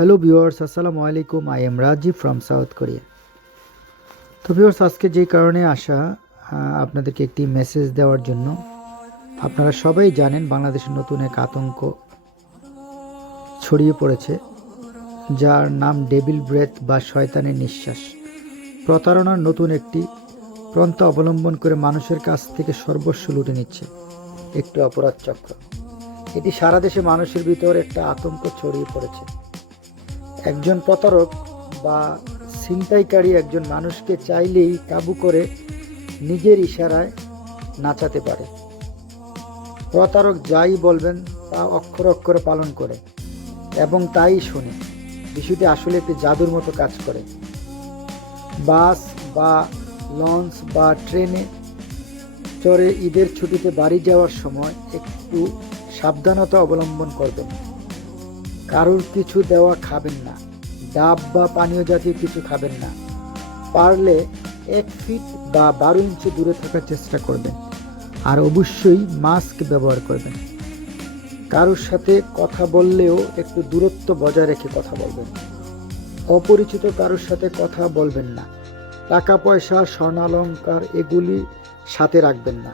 Hello viewers, আসসালামু আলাইকুম। I am Rajib from South Korea. তো ভিউয়ার্স, আজকে যেই কারণে আসা আপনাদেরকে একটি মেসেজ দেওয়ার জন্য। আপনারা সবাই জানেন বাংলাদেশের নতুন এক আতঙ্ক ছড়িয়ে পড়েছে, যার নাম ডেভিল ব্রেথ বা শয়তানের নিঃশ্বাস। প্রতারণার নতুন একটি পন্থা অবলম্বন করে মানুষের কাছ থেকে সর্বস্ব লুটে নিচ্ছে একটি অপরাধ চক্র। এটি সারা দেশে মানুষের ভিতর একটা আতঙ্ক ছড়িয়ে পড়েছে। একজন প্রতারক বা ছিনতাইকারী একজন মানুষকে চাইলেই কাবু করে নিজের ইশারায় নাচাতে পারে। প্রতারক যাই বলবেন তা অক্ষর অক্ষরে পালন করে এবং তাই শুনে। বিষয়টি আসলে একটি জাদুর মতো কাজ করে। বাস বা লঞ্চ বা ট্রেনে চড়ে ঈদের ছুটিতে বাড়ি যাওয়ার সময় একটু সাবধানতা অবলম্বন করবেন। কারোর কিছু দেওয়া খাবেন না, ডাব বা পানীয় জাতীয় কিছু খাবেন না। পারলে 1 ফিট বা 12 ইঞ্চি দূরে থাকার চেষ্টা করবেন। আর অবশ্যই মাস্ক ব্যবহার করবেন। কারোর সাথে কথা বললেও একটু দূরত্ব বজায় রেখে কথা বলবেন। অপরিচিত কারোর সাথে কথা বলবেন না। টাকা পয়সা, স্বর্ণালংকার এগুলি সাথে রাখবেন না।